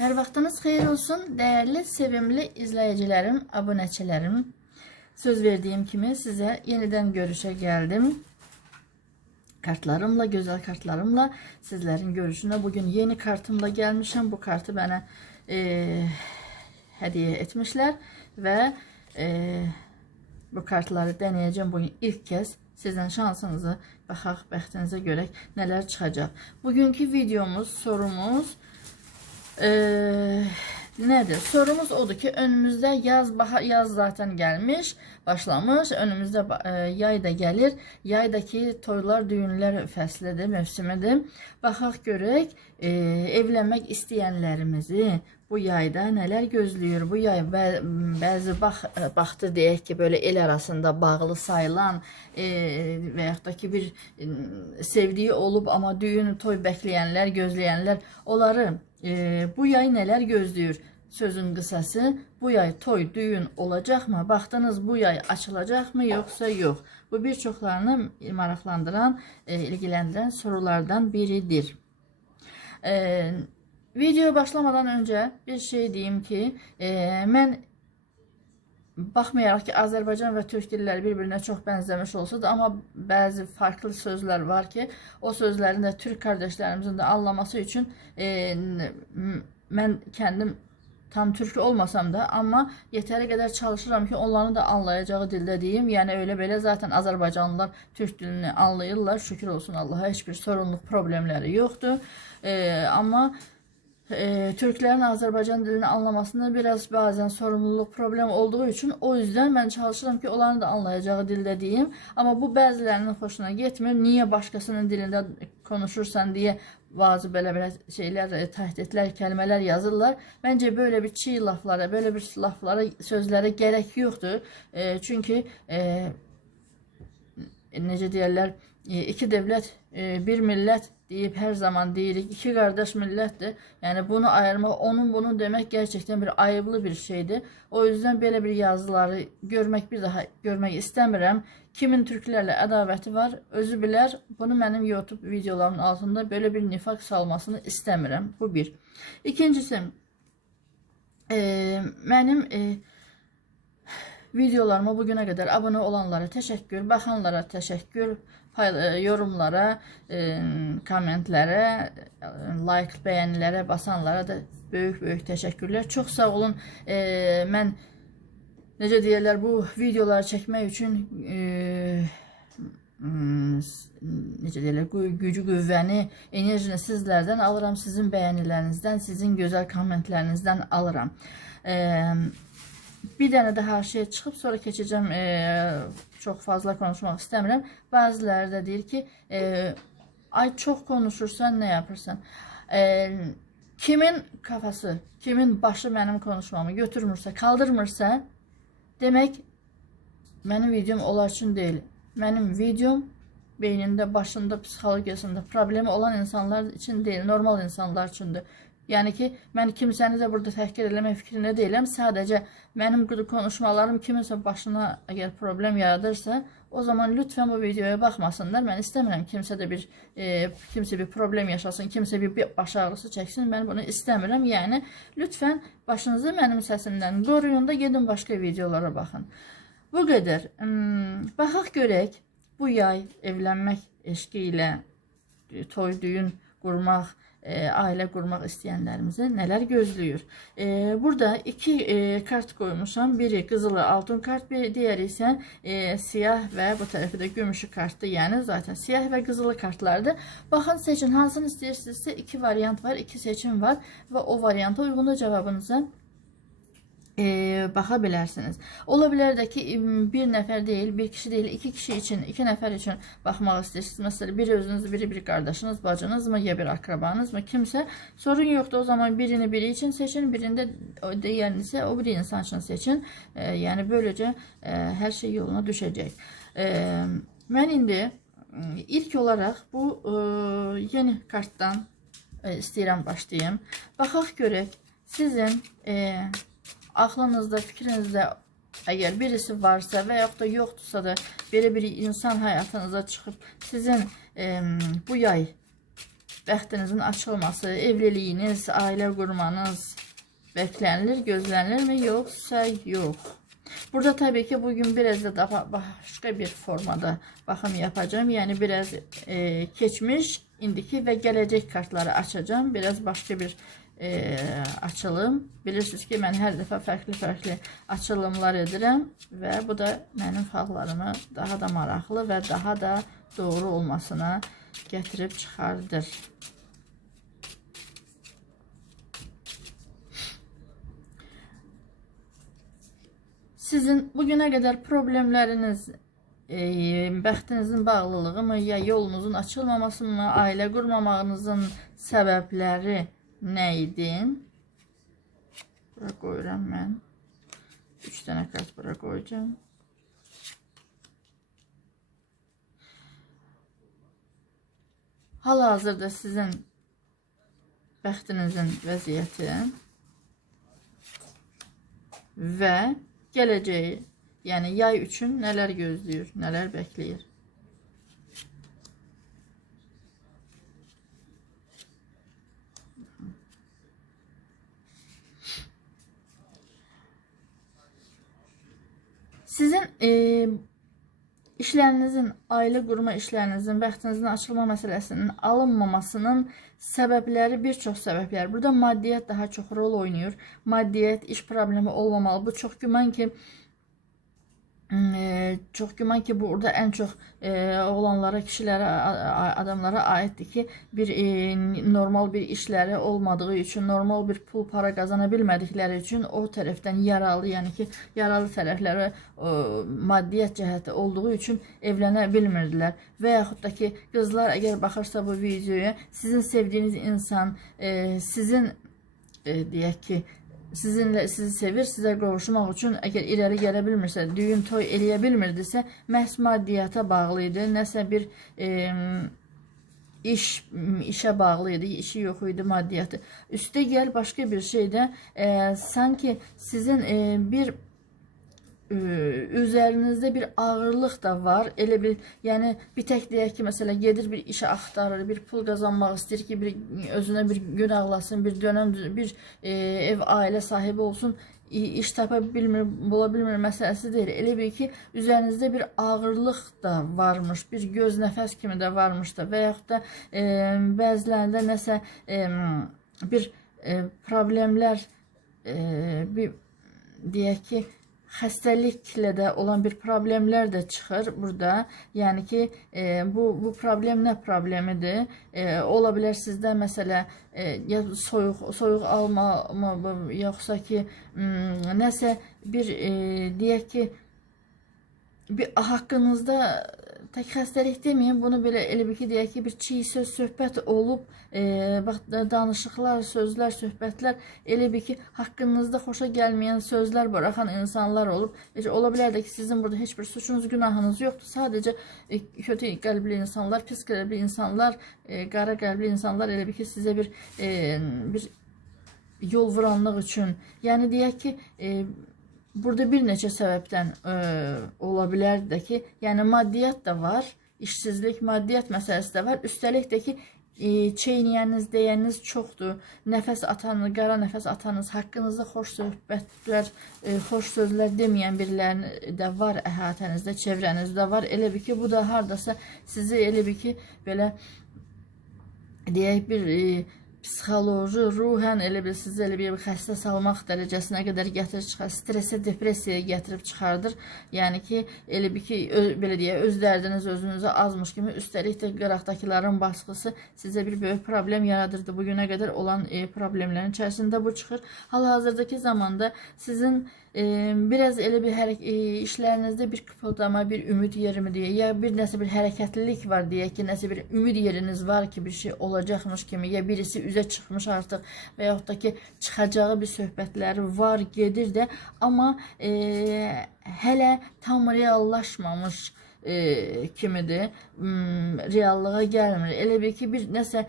Her vaxtınız xeyir olsun, değerli, sevimli izleyicilerim, abonəçilərim. Söz verdiğim kimi size yeniden görüşe geldim. Kartlarımla, güzel kartlarımla sizlerin görüşüne bugün yeni kartımla gelmişim. Bu kartı bana eee hediye etmişler ve eee, bu kartları deneyeceğim bugün ilk kez. Sizden şansınızı baxaq, bəxtinizə görək nələr çıxacaq. Bugünkü videomuz, sorumuz eee nedir? Sorumuz odur ki önümüzde yaz, bahar, yaz zaten gelmiş, başlamış. Önümüzde e, yay da gelir. Yaydaki toylar, düğünler fəslidir, mövsümidir. Baxaq görək e, evlənmək istəyənlərimizi bu yayda nələr gözləyir? Bu yay bə- bəzi bax baxdı deyək ki, böyle el arasında bağlı sayılan e, və da ki bir e, sevdiyi olub amma düyün, toy bəkləyənlər, gözləyənlər onları e, bu yay nələr gözləyir? Sözün qısası bu yay toy, düyün olacaqmı? Baxdınız bu yay açılacaqmı yoxsa yox? Bu bir çoxlarını maraqlandıran, e, ilgiləndirən sorulardan biridir. E, video başlamadan önce bir şey diyeyim ki, e, mən Baxmayaraq ki, Azərbaycan və türk dilləri bir-birinə çox bənzəmiş olsa da, amma farklı sözlər var ki, o sözlərin də türk qardaşlarımızın da anlaması üçün e, mən kendim tam türk olmasam da amma yeteri qədər çalışıram ki, onların da anlayacağı dildə deyim. Yəni öyle belə zaten Azərbaycanlılar türk dilini anlayırlar. Şükür olsun Allaha heç bir sorunluq, problemləri yoxdur. E, amma e, Türklerin Azerbaycan dilini anlamasında biraz bazen sorumluluk problemi olduğu için o yüzden ben çalışırım ki onların da anlayacağı dilde diyeyim. Ama bu bazılarının hoşuna gitmiyor. Niye başkasının dilinde konuşursan diye bazı belə belə şeyler, e, təhdidlər, kəlmələr yazırlar. Bence böyle bir çiğ laflara, böyle bir laflara, sözlere gerek yoktur. E, çünkü e, necə deyirlər, iki devlet, e, bir millət deyib hər zaman deyirik. İki qardaş millətdir. Yəni bunu ayırmaq, onun bunu demək gerçekten bir ayıblı bir şeydir. O yüzden belə bir yazıları görmək bir daha görmək istəmirəm. Kimin türklərlə ədavəti var, özü bilər. Bunu mənim YouTube videolarımın altında böyle bir nifak salmasını istəmirəm. Bu bir. İkincisi, e, mənim e, videolarıma bugüne kadar abone olanlara teşekkür, pay- e, yorumlara, e, komentlere, e, like, beğenilere basanlara da büyük teşekkürler. Çok sağ olun. E, mən necə deyirlər bu videoları çəkmək üçün e, necə deyirlər gü- gücü, qüvvəni, enerjini sizlərdən alıram, sizin bəyənilərinizdən, sizin gözəl kommentlərinizdən alıram. E, bir dənə də şey çıxıb sonra keçəcəm. E, çox fazla konuşmaq istəmirəm. Bəziləri də deyir ki, e, ay çox konuşursan, nə yapırsan? E, kimin kafası, kimin başı mənim konuşmamı götürmürsə, kaldırmırsa, demək mənim videom onlar üçün deyil. Mənim videom beynində, başında, psixologiyasında problemi olan insanlar için değil, normal insanlar üçündür. Yəni ki, mən kimsəni də burada təhqir eləmək fikrində deyiləm. Sadəcə mənim konuşmalarım kiminsə başına əgər problem yaradırsa, o zaman lütfən bu videoya baxmasınlar. Mən istəmirəm kimsə də bir e, kimsə bir problem yaşasın, kimsə bir, bir baş ağrısı çəksin. Mən bunu istəmirəm. Yəni lütfən başınızı mənim səsimdən qoruyun da gedin başqa videolara baxın. Bu qədər. Hmm, baxaq görək bu yay evlənmək eşqi ilə e, toy, düyün qurmaq, e, ailə qurmaq istəyənlərimizə nələr gözləyir? E, burada iki e, kart qoymuşam. Biri qızılı altın kart, bir diğeri isə e, siyah və bu tərəfi də gümüşü kartdır. Yəni zaten siyah və qızılı kartlardır. Baxın seçin hansını istəyirsinizsə iki variant var, iki seçim var və o varianta uyğun da cavabınıza e, baxa bilərsiniz. Ola bilər də ki, bir nəfər deyil, bir kişi deyil, iki kişi üçün, iki nəfər üçün baxmaq istəyirsiniz. Məsələn, biri özünüz, biri bir qardaşınız, bacınız mı, ya bir akrabanız mı, kimsə sorun yoxdur. O zaman birini biri için seçin, birində o digərini isə o biri insan üçün seçin. E, yəni böyləcə e, hər şey yoluna düşəcək. E, mən indi ilk olaraq bu e, yeni kartdan e, istəyirəm başlayayım. Baxaq görək sizin e, aklınızda, fikrinizdə əgər birisi varsa və yaxud da yoxdursa da belə bir insan həyatınıza çıxıb sizin e, bu yay bəxtinizin açılması, evliliyiniz, ailə qurmanız beklənilir, gözlənilirmi yoxsa yox? Burada tabii ki bugün biraz da daha başka bir formada bakım yapacağım. Yani biraz e, geçmiş, indiki ve gelecek kartları açacağım. Biraz başka bir e, açılım. Bilirsiniz ki ben her defa farklı farklı açılımlar edirəm ve bu da benim fallarımı daha da maraqlı ve daha da doğru olmasına getirip çıxardır. Sizin bugüne kadar problemleriniz e, bəxtinizin bağlılığı mı, ya yolunuzun açılmaması mı, ailə qurmamağınızın səbəbləri nə idi? Bura qoyuram mən. 3 dənə kart bura qoyacağım. Hal-hazırda sizin bəxtinizin vəziyyəti və gələcəyi, yəni yay üçün nələr gözləyir, nələr bəkləyir? Sizin e, işlərinizin, ailə qurma işlərinizin, bəxtinizin açılma məsələsinin alınmamasının səbəbləri bir çox səbəblər. Burada maddiyyat daha çox rol oynayır. Maddiyyat, iş problemi olmamalı. Bu çox güman ki, e, çok güman ki burada en çok e, olanlara, kişilere, adamlara aittir ki bir e, normal bir işleri olmadığı için, normal bir pul para kazanabilmedikleri için o tərəfdən yaralı, yəni ki, yaralı tərəfləri e, maddiyyat cəhəti olduğu için evlənə bilmirdilər. Və yaxud da ki, qızlar əgər baxırsa bu videoya, sizin sevdiyiniz insan, sizin deyək ki, sizinlə sizi sevir, sizə qovuşmaq üçün əgər irəli gələ bilmirsə, düyün toy eləyə bilmirdisə, məhz maddiyata bağlı idi. Nəsə bir e, iş işə bağlı idi, işi yox idi maddiyatı. Üstə gəl başqa bir şey də e, sanki sizin e, bir üzərinizdə bir ağırlıq da var. Elə bir, yəni bir tək deyək ki, məsələ gedir bir işə axtarır, bir pul qazanmaq istəyir ki, bir özünə bir gün ağlasın, bir dönəm bir e, ev, ailə sahibi olsun, iş tapa bilmir, bula bilmir məsələsi. Elə bir ki, üzərinizdə bir ağırlıq da varmış, bir göz nəfəs kimi də varmış da və yaxud da e, bəzilərində nəsə e, bir e, problemlər e, bir deyək ki, xəstəliklə də olan bir problemlər də çıxır burada. Yəni ki, e, bu bu problem nə problemidir? E, ola bilər sizdə məsələ e, ya soyuq soyuq alma mı, yoxsa ki, nəsə bir e, deyək ki, bir haqqınızda tək xəstəlik deməyim, bunu belə elə bir ki, deyək ki, bir çiğ söz, söhbət olub, e, bax, danışıqlar, sözlər, söhbətlər elə bir ki, haqqınızda xoşa gəlməyən sözlər buraxan insanlar olub. Heç ola bilər ki, sizin burada heç bir suçunuz, günahınız yoxdur. Sadəcə e, kötü qəlbli insanlar, pis qəlbli insanlar, e, qara qəlbli insanlar elə bir ki, sizə bir e, bir yol vuranlıq üçün, yəni deyək ki, e, burada bir neçə səbəbdən ə, e, ola bilər də ki, yəni maddiyyat da var, işsizlik, maddiyyat məsələsi də var. Üstəlik də ki, e, çeynəyəniz, deyəniniz çoxdur. Nəfəs atanız, qara nəfəs atanız, haqqınızda xoş söhbətlər, e, xoş sözlər deməyən birilərin də var əhatənizdə, çevrənizdə var. Elə bir ki, bu da hardasa sizi elə bir ki, belə deyək bir e, psixoloji, ruhən elə bir sizi elə bir xəstə salmaq dərəcəsinə qədər gətirib çıxar, stressə, depressiyaya gətirib çıxardır. Yəni ki, elə bir ki, öz, belə deyə, öz dərdiniz özünüzə azmış kimi, üstəlik də qıraqdakıların baskısı sizə bir böyük problem yaradırdı. Bugünə qədər olan e, problemlərin içərisində bu çıxır. Hal-hazırdakı zamanda sizin biraz elə bir hərək işlərinizdə bir kıpıldama, bir ümid yerimi deyə, ya bir nəsə bir hərəkətlilik var deyə ki, nəsə bir ümid yeriniz var ki, bir şey olacaqmış kimi, ya birisi üzə çıxmış artıq və yaxud da ki, çıxacağı bir söhbətləri var, gedir də, amma e, hələ tam reallaşmamış e, kimidir, hmm, reallığa gəlmir. Elə bir ki, bir nəsə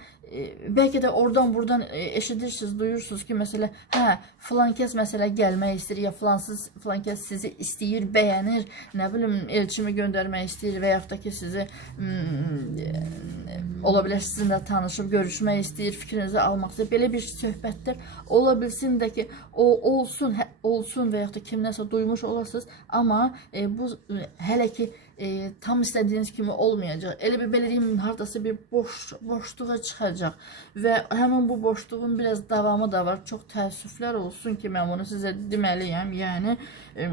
belki de oradan buradan e, eşidirsiniz, duyursunuz ki mesela hə filan kəs mesela gəlmək istəyir ya filansız filan kəs sizi istəyir, bəyənir, nə bilim elçimi göndərmək istəyir və ki sizi mm, e, ola bilər sizinlə tanışıb görüşmək istəyir, fikrinizi almaq istəyir. Belə bir söhbətlər ola bilsin ki o olsun, olsun və yaxud da kimdənsə duymuş olasınız, amma e, bu e, hələ ki e, tam istədiyiniz kimi olmayacaq. Elə bir belə deyim, bir boş boşluğa çıxacaq və həmin bu boşluğun biraz davamı da var. Çox təəssüflər olsun ki, mən bunu sizə deməliyəm. Yəni e,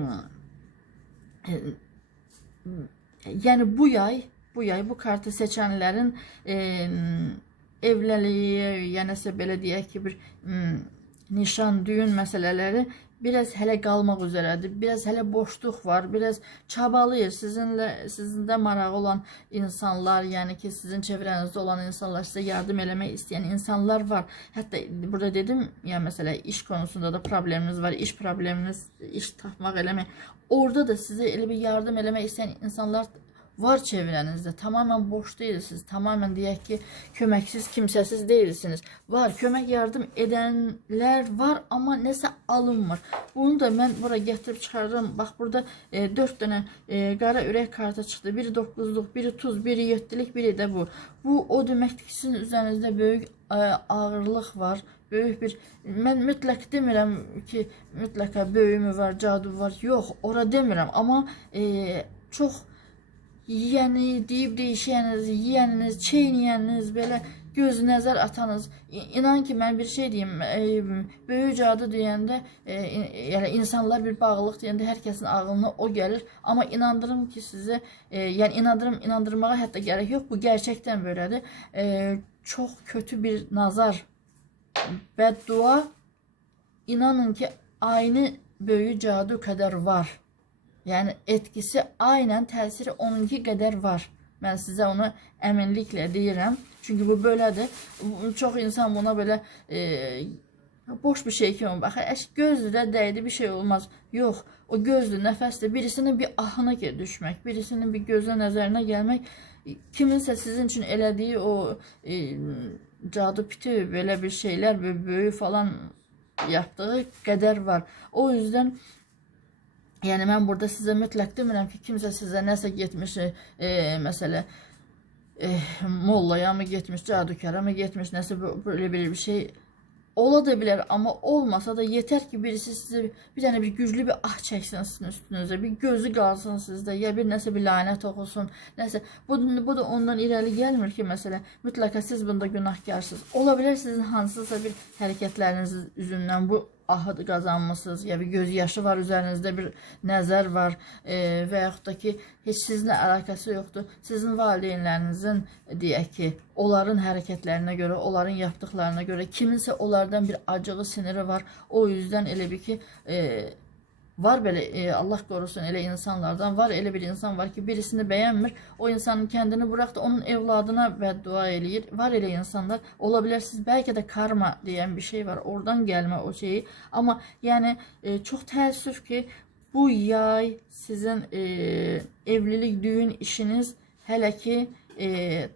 yəni bu yay, bu yay bu kartı seçənlərin e, evliliyi, yəni nəsə belə deyək ki, bir nişan, düyün məsələləri biraz hələ qalmaq üzrədir. Biraz hələ boşluq var. Biraz çabalayır. Sizinlə sizində marağı olan insanlar, yəni ki, sizin çevrənizdə olan insanlar, sizə yardım eləmək istəyən insanlar var. Hətta burada dedim, ya məsələ iş konusunda da probleminiz var. İş probleminiz, iş tapmaq eləmək. Orada da sizə elə bir yardım eləmək istəyən insanlar var çevrənizdə. Tamamen boş değilsiniz. Tamamen deyək ki, köməksiz, kimsəsiz değilsiniz. Var, kömək yardım edənlər var, amma nəsə alınmır. Bunu da mən bura gətirib çıxarıram. Bax burada e, 4 dənə e, qara ürək kartı çıxdı. Biri 9-luq, biri tuz, biri 7-lik, biri də bu. Bu o deməkdir ki, sizin üzərinizdə böyük e, ağırlıq var. Böyük bir mən mütləq demirəm ki, mütləqa böyümü var, cadu var. Yox, ora demirəm, amma e, çox yiyəni, deyib deyişəniniz, yiyəniniz, çeynəyəniniz, belə göz nəzər atanız. İnan ki, mən bir şey deyim, e, böyük cadı deyəndə, e, yəni insanlar bir bağlılıq deyəndə hər kəsin ağlına o gəlir. Amma inandırım ki, sizə, e, yəni inandırım, inandırmağa hətta gərək yox, bu gerçəkdən belədir. E, çox kötü bir nazar, bəddua, inanın ki, aynı böyük cadu qədər var. Yəni etkisi aynen təsiri onunki qədər var. Mən sizə onu əminliklə deyirəm. Çünki bu belədir. Çox insan buna belə e, boş bir şey kimi baxır. Əş gözdür də dəydi bir şey olmaz. Yox, o gözdür, nəfəsdir. Birisinin bir ahına düşmək, birisinin bir gözə nəzərinə gəlmək kiminsə sizin üçün elədiyi o e, cadu piti belə bir şeylər, böyük falan yaptığı qədər var. O yüzden Yəni mən burada sizə mütləq demirəm ki, kimsə sizə nəsə getmiş, e, məsələ e, mollaya mı getmiş, cadukara mı getmiş, nəsə böyle bir şey ola da bilər, amma olmasa da yetər ki, birisi sizə bir dənə bir güclü bir ah çəksin sizin üstünüzə, bir gözü qalsın sizdə, ya bir nəsə bir lənət oxusun, nəsə. Bu, bu da ondan irəli gəlmir ki, məsələ mütləqa siz bunda günahkarsınız. Ola bilər sizin hansısa bir hərəkətləriniz üzündən bu ahı qazanmısınız, ya bir göz yaşı var üzərinizdə bir nəzər var e, və yaxud da ki, heç sizinlə əlaqəsi yoxdur. Sizin valideynlərinizin deyək ki, onların hərəkətlərinə görə, onların yaptıqlarına görə kiminsə onlardan bir acığı, siniri var. O yüzden elə bir ki, e, Var böyle e, Allah korusun elə insanlardan var elə bir insan var ki birisini beğenmir. O insanın kendini bırak da onun evladına beddua eləyir. Var elə insanlar. Olabilir siz belki de karma diyen bir şey var. Oradan gelme o şeyi. Ama yani e, çok təəssüf ki bu yay sizin e, evlilik, düğün işiniz hələ ki e,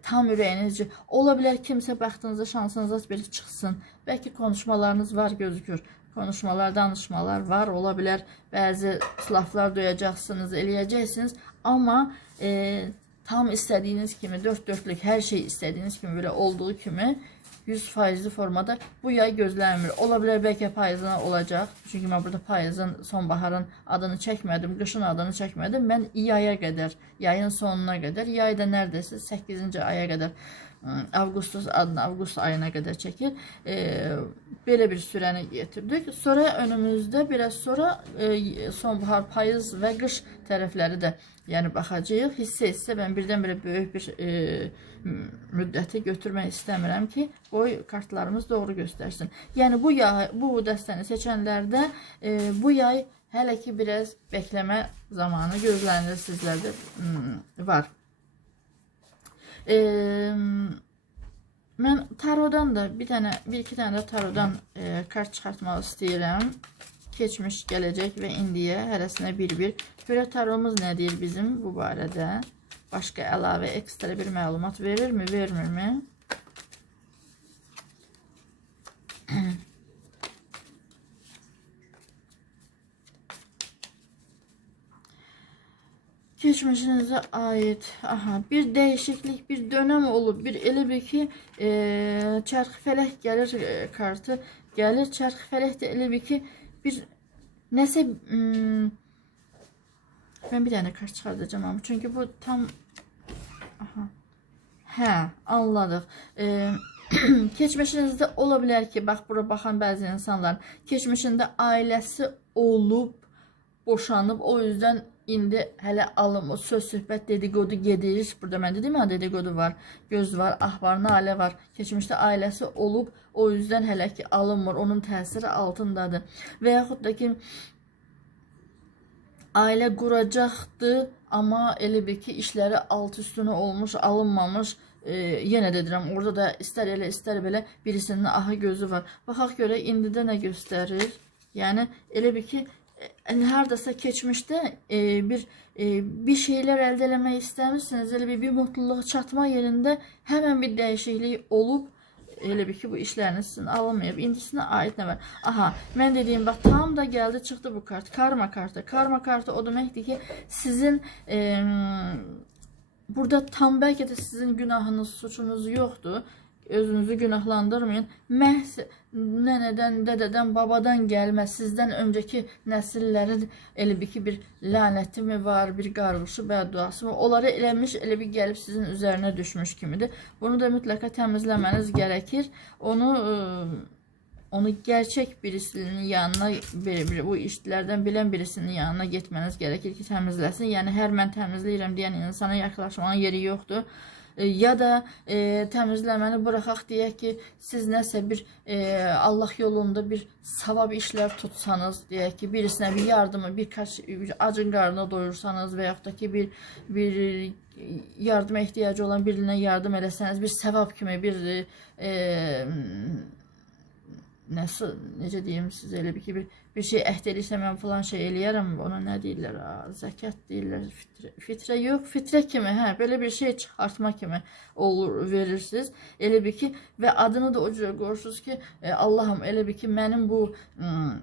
tam ürəyinizcə ola bilər kimsə bəxtinizi, şansınıza bir çıxsın. Bəlkə konuşmalarınız var gözükür. Konuşmalar, danışmalar var, ola bilər. Bəzi laflar duyacaqsınız, eləyəcəksiniz, amma e, tam istədiyiniz kimi, dörd dörtlük hər şey istədiyiniz kimi belə olduğu kimi 100 faizli formada bu yay gözlənmir. Ola bilər bəlkə payızına olacaq. Çünki mən burada payızın, sonbaharın adını çəkmədim, qışın adını çəkmədim. Mən yaya qədər, yayın sonuna qədər, yayda nərdəsə 8-ci aya qədər Avqustus adını Avqust ayına qədər çəkir. E, belə bir sürəni getirdik. Sonra önümüzdə biraz sonra e, sonbahar, payız və qış tərəfləri də yəni baxacağıq. Hissə hissə mən birdən-birə böyük bir e, müddəti götürmək istəmirəm ki, qoy kartlarımız doğru göstərsin. Yəni bu yay, bu dəstəni seçənlərdə e, bu yay hələ ki biraz bekləmə zamanı gözlənilir sizlərdə hmm, var. Ee, ben tarodan da bir tane, bir iki tane de tarodan e, kart çıxartmaq istəyirəm. Keçmiş, gələcək və indiyə hərəsinə bir-bir. Görə taromuz nə deyir bizim bu barədə? Başqa əlavə, ekstra bir məlumat verirmi, vermirmi? Geçmişinize ait aha bir değişiklik, bir dönem olub, bir elə bir ki, e, çərxi gəlir e, kartı gəlir. Çərxi fələk də elə bir ki, bir nəsə hmm, ben bir tane kart çıkartacağım ama çünkü bu tam aha Hə, anladıq. E, keçmişinizdə ola bilər ki, bax bura baxan bəzi insanlar keçmişində ailəsi olub, boşanıb, o yüzden indi hələ alım, söz söhbət dedikodu gedir. Burada mən dedim ya dedikodu var, göz var, ah var, nalə var. Keçmişdə ailəsi olub, o yüzden hələ ki alınmır, onun təsiri altındadır. Və yaxud da ki ailə quracaqdı, amma elə bir ki işləri alt üstünə olmuş, alınmamış. E, yenə də orada da istər elə, istər belə birisinin ahı gözü var. Baxaq görə indidə nə göstərir? Yəni elə bir ki e, hardasa keçmişdə e, bir e, bir şeyler əldə eləmək istəmirsiniz, elə bir, bir mutluluğa çatma yerində həmən bir dəyişiklik olub Elə bir ki bu işləriniz sizin alınmayıb. İndisinə aid var? Aha, mən dediyim bax tam da gəldi, çıxdı bu kart. Karma kartı. Karma kartı o deməkdir ki, sizin e, burada tam bəlkə də sizin günahınız, suçunuz yoxdur. Özünüzü günahlandırmayın. Məhz nənədən, dədədən, babadan gəlmə, sizdən öncəki nəsillərin elə bir ki bir lənəti mi var, bir qarğışı, bədduası mı? Onları eləmiş, elə bir gəlib sizin üzərinə düşmüş kimidir. Bunu da mütləqa təmizləməniz gərəkir. Onu ıı, onu gerçek birisinin yanına bir, bir, bu işlerden bilen birisinin yanına gitmeniz gerekir ki temizlesin. Yani her mən təmizləyirəm deyən insana yaxınlaşmanın yeri yoxdur. E, ya da e, təmizləməni buraxaq deyək ki, siz nəsə bir e, Allah yolunda bir savab işlər tutsanız, deyək ki, birisinə bir yardımı, birkaç bir acın qarnına doyursanız və yaxud da ki, bir bir yardıma ehtiyacı olan birinə yardım eləsəniz, bir sevap kimi bir e, nasıl necə deyim sizə elə bir ki bir, bir şey əhd edirsə mən falan şey eləyərəm ona nə deyirlər ha, zəkat deyirlər fitrə, fitrə yox fitrə kimi hə belə bir şey çıxartma kimi olur verirsiniz. Elə bir ki və adını da o cür qoyursunuz ki e, Allahım elə bir ki mənim bu ım,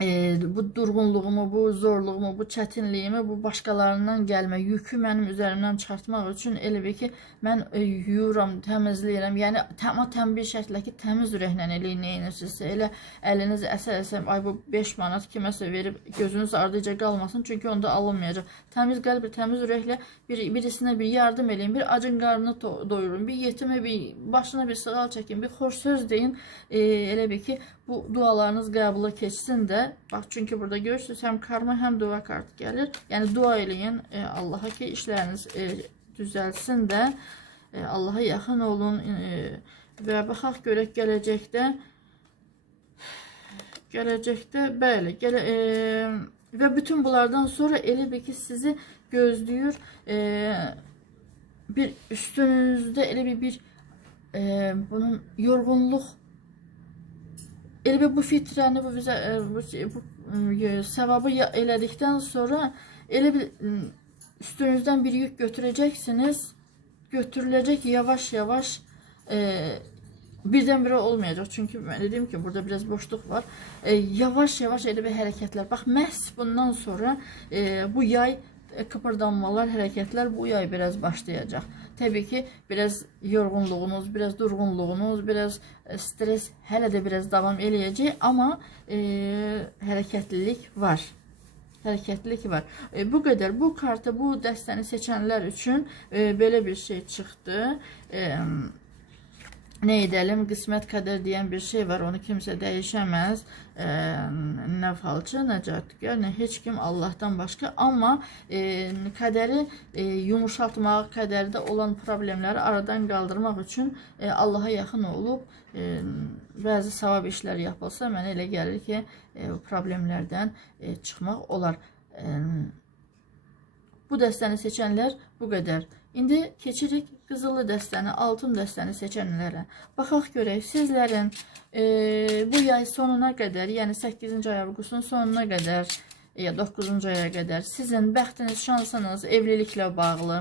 e, bu durğunluğumu, bu zorluğumu, bu çətinliyimi, bu başqalarından gəlmə yükü mənim üzərimdən çıxartmaq üçün elə bir ki, mən e, yuyuram, təmizləyirəm. Yəni təma təm bir şərtlə ki, təmiz ürəklə eləyin nə edirsinizsə, elə əliniz əsə-əsə ay bu 5 manat kiməsə verib gözünüz ardıca qalmasın, çünki onda alınmayacaq. Təmiz qəlb, təmiz ürəklə bir birisinə bir yardım eləyin, bir acın qarnını doyurun, bir yetimə bir başına bir sığal çəkin, bir xoş söz deyin. E, elə bir ki, bu dualarınız qəbula keçsin də. Bax, çünki burada görürsünüz, həm karma, həm dua kartı gəlir. Yəni dua eləyin e, Allaha ki, işləriniz e, düzəlsin də. E, Allaha yaxın olun e, və baxaq görək gələcəkdə gələcəkdə bəli, gələ, e, və bütün bunlardan sonra elə bir ki, sizi gözləyir e, bir üstünüzdə elə bir bir e, bunun yorğunluq Elə bu fitrəni bu e, bu, bu, bu sevabı elədikdən sonra elə bir üstünüzdən bir yük götüreceksiniz. Götürülecek yavaş yavaş e. Çünkü ben dedim ki burada biraz boşluk var. E, yavaş yavaş elə bir hərəkətlər. Bax məhz bundan sonra e, bu yay e, kıpırdanmalar, hareketler bu yay biraz başlayacak. Tabii ki biraz yorgunluğunuz, biraz durgunluğunuz, biraz e, stres hele de biraz devam eləyəcək, ama e, hareketlilik var. Hareketlilik var. E, bu kadar. Bu kartı, bu dəstəni seçenler için e, belə bir şey çıktı. E, ne edelim? Qismət qədər deyən bir şey var. Onu kimsə dəyişəməz e, nə falçı nə cadgər nə heç kim Allahdan başqa amma e, qədəri e, yumuşatmaq qədərdə olan problemləri aradan qaldırmaq üçün e, Allaha yaxın olub e, bəzi savab işlər yapılsa mənə elə gəlir ki e, problemlərdən e, çıxmaq olar. E, bu dəstəni seçənlər bu qədər İndi keçirik qızılı dəstəni, altın dəstəni seçənlərə. Baxaq görək, sizlərin e, bu yay sonuna qədər, yəni 8-ci ay avqustun sonuna qədər, ya 9-cu aya qədər sizin bəxtiniz, şansınız evliliklə bağlı,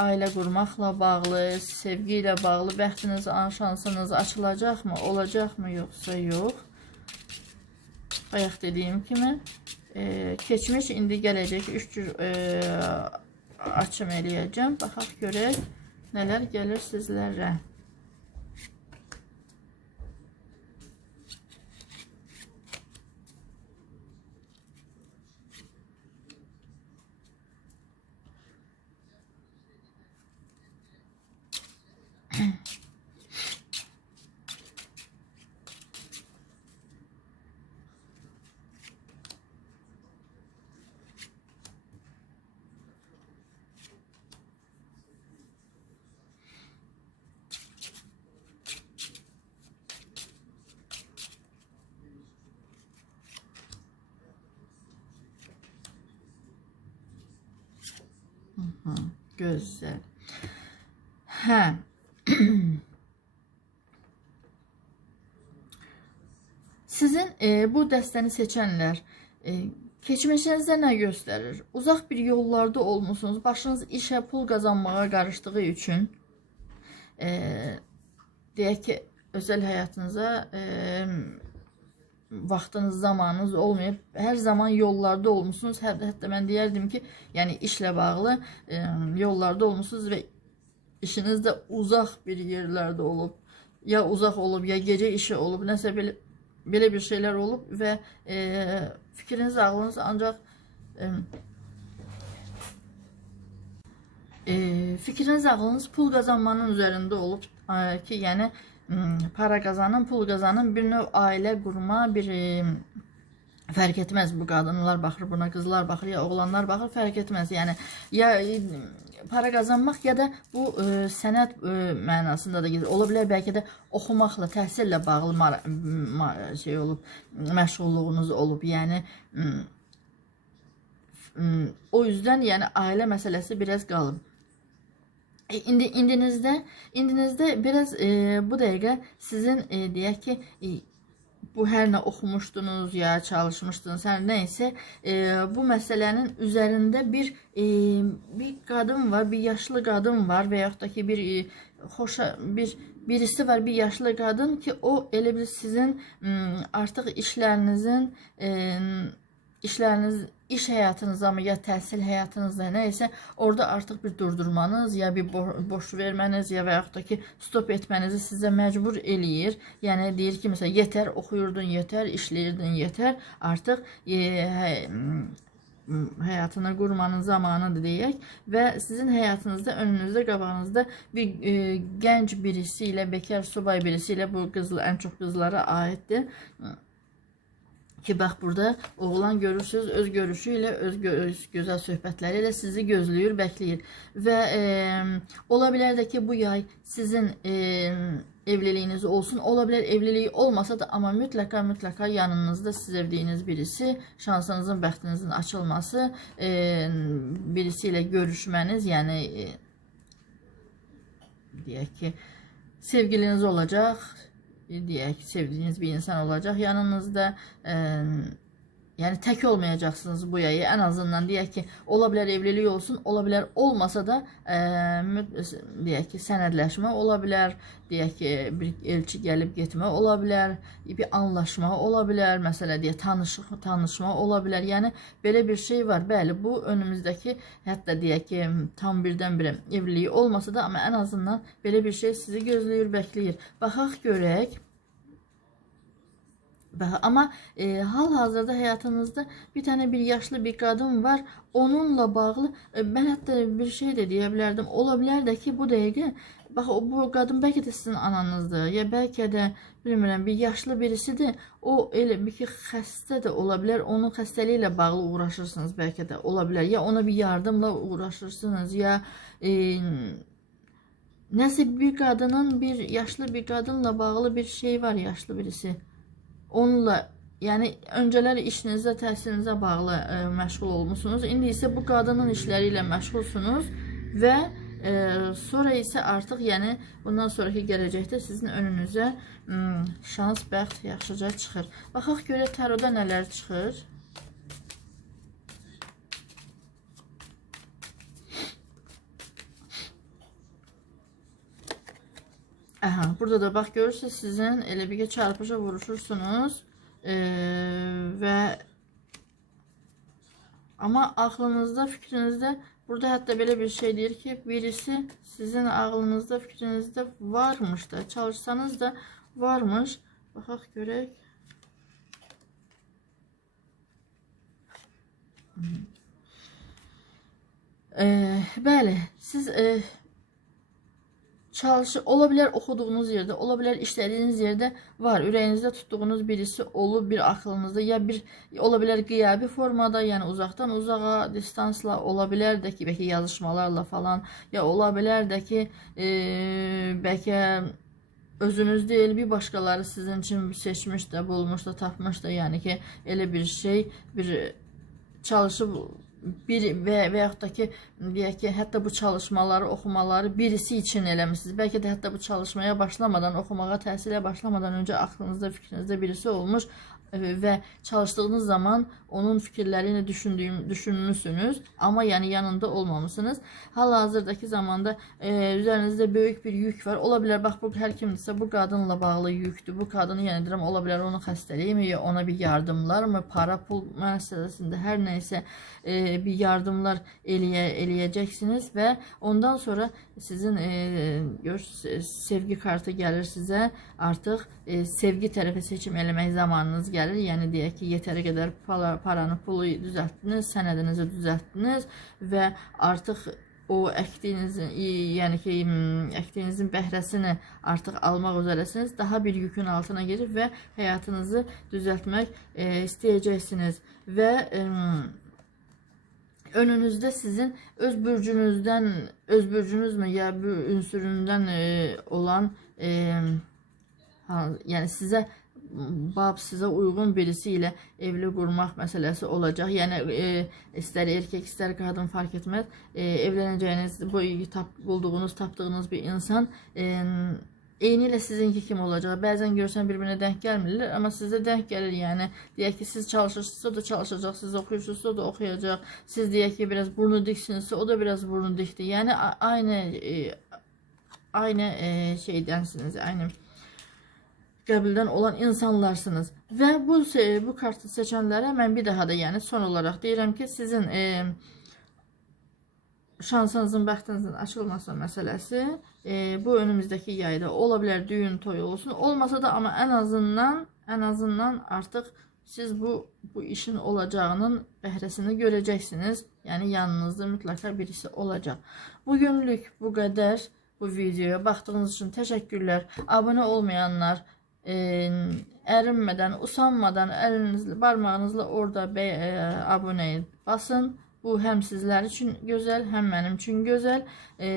ailə qurmaqla bağlı, sevgi ilə bağlı bəxtiniz, şansınız açılacaqmı, olacaqmı, yoxsa yox? Bayaq dediyim kimi, e, keçmiş, indi gələcək 3 cür e, açım eləyəcəm. Baxaq görək nələr gəlir sizlərə. Gözəl. Hə. Sizin e, bu dəstəni seçənlər e, keçmişinizdə nə göstərir? Uzaq bir yollarda olmusunuz, başınız işə, pul qazanmağa qarışdığı üçün e, deyək ki, özəl həyatınıza e, vaxtınız, zamanınız olmayıb. Hər zaman yollarda olmusunuz. Hətta, mən deyərdim ki, yəni işlə bağlı e, yollarda olmusunuz və işiniz də uzaq bir yerlərdə olub. Ya uzaq olub, ya gecə işi olub, nəsə belə belə bir şeylər olub və e, fikriniz, ağlınız ancaq e, e, fikriniz, ağlınız pul qazanmanın üzərində olub e, ki, yəni m, para qazanın, pul qazanın, bir növ ailə qurma, bir fərq etməz bu qadınlar baxır buna, qızlar baxır ya oğlanlar baxır, fərq etməz. Yəni ya e, para qazanmaq ya da bu e, sənət e, mənasında da gedir. Ola bilər bəlkə də oxumaqla, təhsillə bağlı şey olub, məşğulluğunuz olub. Yəni m, m, o yüzden yəni ailə məsələsi biraz qalıb. E, İndi indinizdə indinizdə biraz e, bu dəqiqə sizin e, deyək ki, e, bu hər nə oxumuşdunuz ya çalışmışdınız, hər nə isə e, bu məsələnin üzərində bir e, bir qadın var, bir yaşlı qadın var və yaxud da ki bir e, xoşa bir birisi var, bir yaşlı qadın ki, o elə sizin m, artıq işlərinizin e, işləriniz, iş həyatınızda mı ya təhsil həyatınızda nə isə orada artıq bir durdurmanız ya bir bo boş verməniz ya və yaxud da ki stop etmənizi sizə məcbur eləyir. Yəni deyir ki, məsələn, yetər oxuyurdun, yetər işləyirdin, yetər artıq e, hə, həyatını qurmanın zamanıdır deyək və sizin həyatınızda önünüzdə qabağınızda bir e, gənc birisi ilə bekar subay birisi ilə bu qızlar ən çox qızlara aiddir ki bax burada oğlan görürsüz öz görüşü ilə öz, gö öz gözəl sizi gözləyir, bəkləyir və e, ola ki bu yay sizin e, evliliyiniz olsun. Ola bilər evliliyi olmasa da amma mütləqa mütləqa yanınızda siz sevdiyiniz birisi, şansınızın, bəxtinizin açılması, e, birisi ilə görüşməniz, e, deyək ki sevgiliniz olacaq deyək ki, sevdiyiniz bir insan olacaq yanınızda. E, yəni tək olmayacaqsınız bu yayı. Ən azından deyək ki, ola bilər evlilik olsun, ola bilər olmasa da e, deyək ki, sənədləşmə ola bilər, deyək ki, bir elçi gəlib getmə ola bilər, bir anlaşma ola bilər, məsələ deyə tanışıq, tanışma ola bilər. Yəni belə bir şey var. Bəli, bu önümüzdəki hətta deyək ki, tam birdən-birə evliliyi olmasa da, amma ən azından belə bir şey sizi gözləyir, bəkləyir. Baxaq görək. Amma e, hal-hazırda həyatınızda bir tane bir yaşlı bir qadın var. Onunla bağlı e, mən hətta bir şey də deyə bilərdim. Ola bilər də ki, bu dəqiqə bax o bu qadın bəlkə də sizin ananızdır, ya bəlkə də bilmirəm bir yaşlı birisidir. O elə bir ki, xəstə də ola bilər. Onun xəstəliyi ilə bağlı uğraşırsınız bəlkə də ola bilər. Ya ona bir yardımla uğraşırsınız, ya e, nəsə bir qadının bir yaşlı bir qadınla bağlı bir şey var, yaşlı birisi onunla yəni öncələr işinizdə, təhsilinizə bağlı ə, e, məşğul olmusunuz. İndi isə bu qadının işləri ilə məşğulsunuz və ə, e, sonra isə artıq yəni bundan sonraki gələcəkdə sizin önünüzə ə, şans, bəxt yaxşıca çıxır. Baxaq görək taroda nələr çıxır. Aha, burada da bak görürsünüz sizin elə çarpışa vuruşursunuz ee, və amma ağlınızda, fikrinizdə Burada hətta belə bir şey deyir ki, birisi sizin ağlınızda, fikrinizdə varmış da, çalışsanız da varmış. Baxaq görək. Ee, bəli, siz e, çalışı ola bilər oxuduğunuz yerdə, ola bilər işlədiyiniz yerdə var. Ürəyinizdə tutduğunuz birisi olub bir axılınızda ya bir ola bilər qiyabi formada, yəni uzaqdan uzağa, distansla ola bilər də ki, bəlkə yazışmalarla falan, ya ola bilər də ki, e, bəlkə özünüz deyil, bir başqaları sizin üçün seçmiş də, bulmuş da, tapmış da, yəni ki, elə bir şey, bir çalışıb bir və və yaxud da ki, deyək ki, hətta bu çalışmaları, oxumaları birisi üçün eləmisiniz. Bəlkə də hətta bu çalışmaya başlamadan, oxumağa, təhsilə başlamadan öncə aklınızda, fikrinizdə birisi olmuş e, və çalışdığınız zaman onun fikirlərini düşündüyüm düşünmüsünüz, amma yəni yanında olmamısınız. Hal-hazırdakı zamanda e, üzərinizdə böyük bir yük var. Ola bilər bax bu hər kimdirsə bu qadınla bağlı yükdür. Bu qadını yəni deyirəm, ola onun xəstəliyimi, ya ona bir yardımlar mı, para pul məsələsində hər nə isə e, bir yardımlar eləyə eləyəcəksiniz və ondan sonra sizin e, gör sevgi kartı gəlir sizə. Artıq e, sevgi tərəfə seçim eləmək zamanınız gəlir. Yəni deyək ki, yetəri qədər para, paranı, pulu düzəltdiniz, sənədinizi düzəltdiniz və artıq o əkdiyinizin, yəni ki, əkdiyinizin bəhrəsini artıq almaq üzrəsiniz. Daha bir yükün altına girib və həyatınızı düzəltmək e, istəyəcəksiniz və e, önünüzdə sizin öz bürcünüzdən, öz bürcünüzmü ya ünsüründən e, olan e, yəni sizə bab sizə uyğun birisi ilə evli qurmaq məsələsi olacaq. Yəni e, istər erkək, istər qadın fark etməz. E, evlənəcəyiniz, bu tap, bulduğunuz, tapdığınız bir insan e, eyni ilə sizinki kimi olacaq. Bəzən görsən bir-birinə denk gəlmirlər, amma sizə denk gəlir. Yəni deyək ki, siz çalışırsınızsa o da çalışacaq, siz oxuyursunuzsa o da oxuyacaq. Siz deyək ki, biraz burnu diksinizsə o da biraz burnu dikdir. Yəni aynı e, aynı e, şeydənsiniz, aynı qəbildən olan insanlarsınız. Və bu bu kartı seçənlərə mən bir daha da yəni son olaraq deyirəm ki, sizin e, şansınızın, bəxtinizin açılması məsələsi e, bu önümüzdəki yayda ola bilər düyün toyu olsun. Olmasa da amma ən azından ən azından artıq siz bu bu işin olacağının bəhrəsini görəcəksiniz. Yəni yanınızda mütləqa birisi olacaq. Bugünlük bu qədər bu videoya baxdığınız üçün təşəkkürlər. Abunə olmayanlar e, ərinmədən, usanmadan əlinizlə, barmağınızla orada be, e, abunəyə basın. Bu həm sizlər üçün gözəl, həm mənim üçün gözəl. E,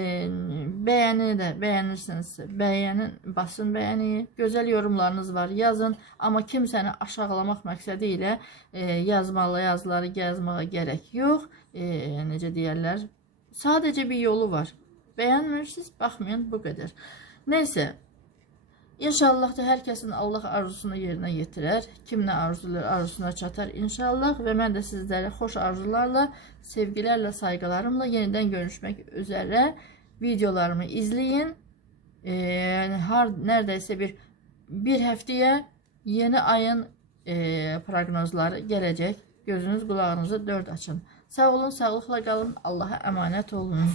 bəyəni də bəyənirsinizsə, bəyənin, basın bəyəni. Gözəl yorumlarınız var, yazın. Amma kimsəni aşağılamaq məqsədi ilə e, yazmalı yazıları yazmağa gərək yox. E, necə deyərlər? Sadəcə bir yolu var. Bəyənmirsiniz, baxmayın bu qədər. Nəysə, İnşallah da hər kəsin Allah arzusunu yerinə yetirər. Kim nə arzular, arzusuna çatar inşallah və mən də sizlərə xoş arzularla, sevgilərlə, sayğılarımla yenidən görüşmək üzrə videolarımı izləyin. Ee, nərdəsə bir bir həftəyə yeni ayın e, proqnozları gələcək. Gözünüz, qulağınızı dörd açın. Sağ olun, sağlıqla qalın. Allaha əmanət olun.